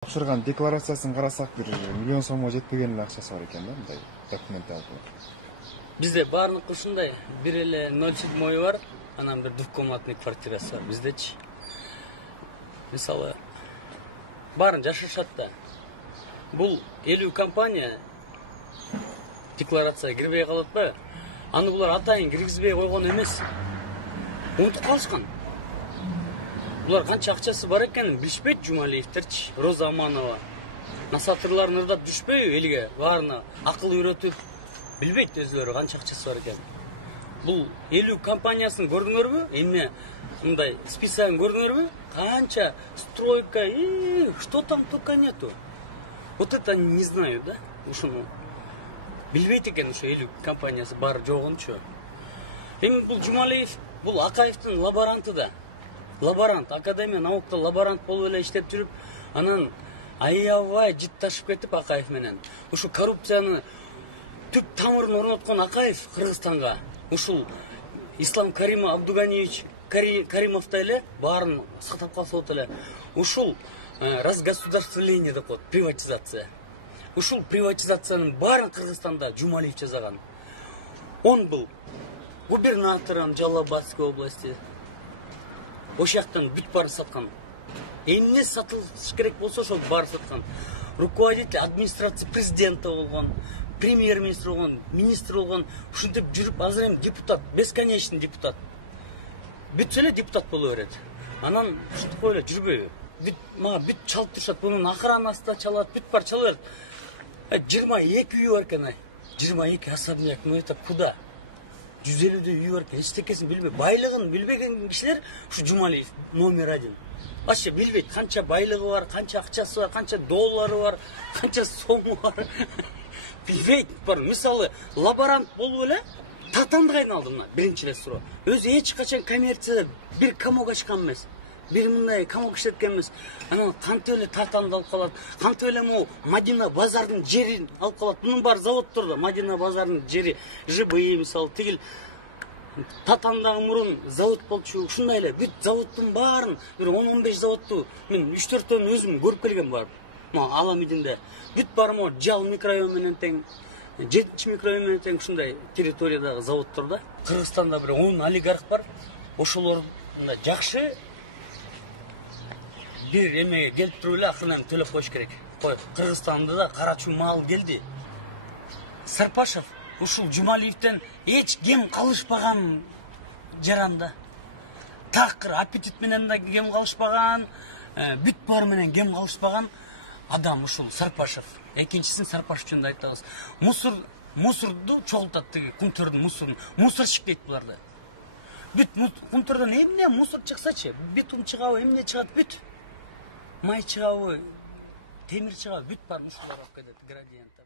Тапшырган декларациясын карасак, бир миллион сомго жетпеген эле акчасы бар экен да, мындай документ алып. Бизде баардык ушундай бир эле 07 бар, анан бир двухкомнатный квартирасы бар. Биздечи мисалы баарын жашашат да. Бул 50 компания декларацияга кирбей калат ба? Аны булар атайын киргизбей койгон эмес. Унутуп калышкан. Булар канча акчасы бар экенин билишпейт Жумалиевтерчи, Роза Аманова. Насатырларын ырдап düşпөйбү элге, баарына акыл үйрөтүп билбейт өзлөрү канча акчасы бар экен. Бул 50 компаниясын көрдүңөрбү? Эмне мындай списогун көрдүңөрбү? Канча стройка, что там только нету. Вот это не знаю, да? Ушуну билбейт экен ушу 50 компаниясы бар жогунчу. Эми бул Жумалиев, бул Акаевдин лаборанты да. Лаборант, Академия наукта лаборант болуп эле иштеп жүрүп, анан аябай житташып кетип Акаев менен. Ушу коррупцияны түп тамырын орноткон Акаев Кыргызстанга, ушул Ислам Каримов Абдуганиевич Каримовто эле баарын сатып калса болот эле. Ушул разгосударствление деп коет, приватизация. Ушул приватизациянын баарын Кыргызстанда Жумалиев жасаган. Он был губернатором Жалалабадской области. Ошол жактан бүт баарын саткан. Эмне сатылыш керек болсо ошол баарын саткан. Руководитель администрации президента болгон, премьер-министр болгон, министр болгон, ушинтип жүрүп азыр эми депутат, бесконечный депутат. Бүтсө эле депутат боло берет. Анан ушинтип эле жүрбөйбү. Мага бүт чалып турушат, бунун охранасы да чалат, бүт бар чала берет. 22 үй бар экен, 22 особняк, ну это куда? 150 үй бар экен, эчтекесин билбей, байлыгын билбеген кишилер ушу Жумалиев №1. Вообще билбейт, канча байлыгы бар, канча акчасы бар, канча доллары бар, канча сому бар. Билбейт бар. Мисалы, лаборант болуп эле татандык айналды мына биринчи эле суроо. Өзү эч качан коммерцияда бир комок ачкан эмес. Бир мындай комок иштеткен эмес. Анан кантип эле татанды алып калат, кантип эле могу Мадина базардын жерин алып калат. Бунун баары заводдордо, Мадина базардын жери, ЖБИ мисалы, тигил татандагы мурун завод болчу, ушундай эле бүт заводдун баарын, бир 10-15 заводду мен 3-4 өзүм көрүп келген бар. Могу Аламидинде бүт бар могу Жал микрорайону менен тең, 7-микрорайон менен тең ушундай территориядагы заводдордо. Кыргызстанда бир 10 олигарх бар. Ошолордун жакшы бир эмеге келип туруп эле акырын төлөп коюш керек. Кыргызстанда да карачу мал келди. Сарпашев ушул Жумалиевден эч кем калышпаган жаранда. Такыр аппетит менен да кем калышпаган, бүт бар менен кем калышпаган адам ушул Сарпашев. Экинчисин Сарпашев жөнүндө айтабыз. Мусорду чогултат, тиги кумтөрдүн мусорун. Мусорщик дейт буларды. Бүт кумтөрдөн эмне мусор чыксачы, битум чыгабы, эмне чыгат бүт. Май чыгабы, темир чыгабы, бүт бар ушулар алып кетет градиент.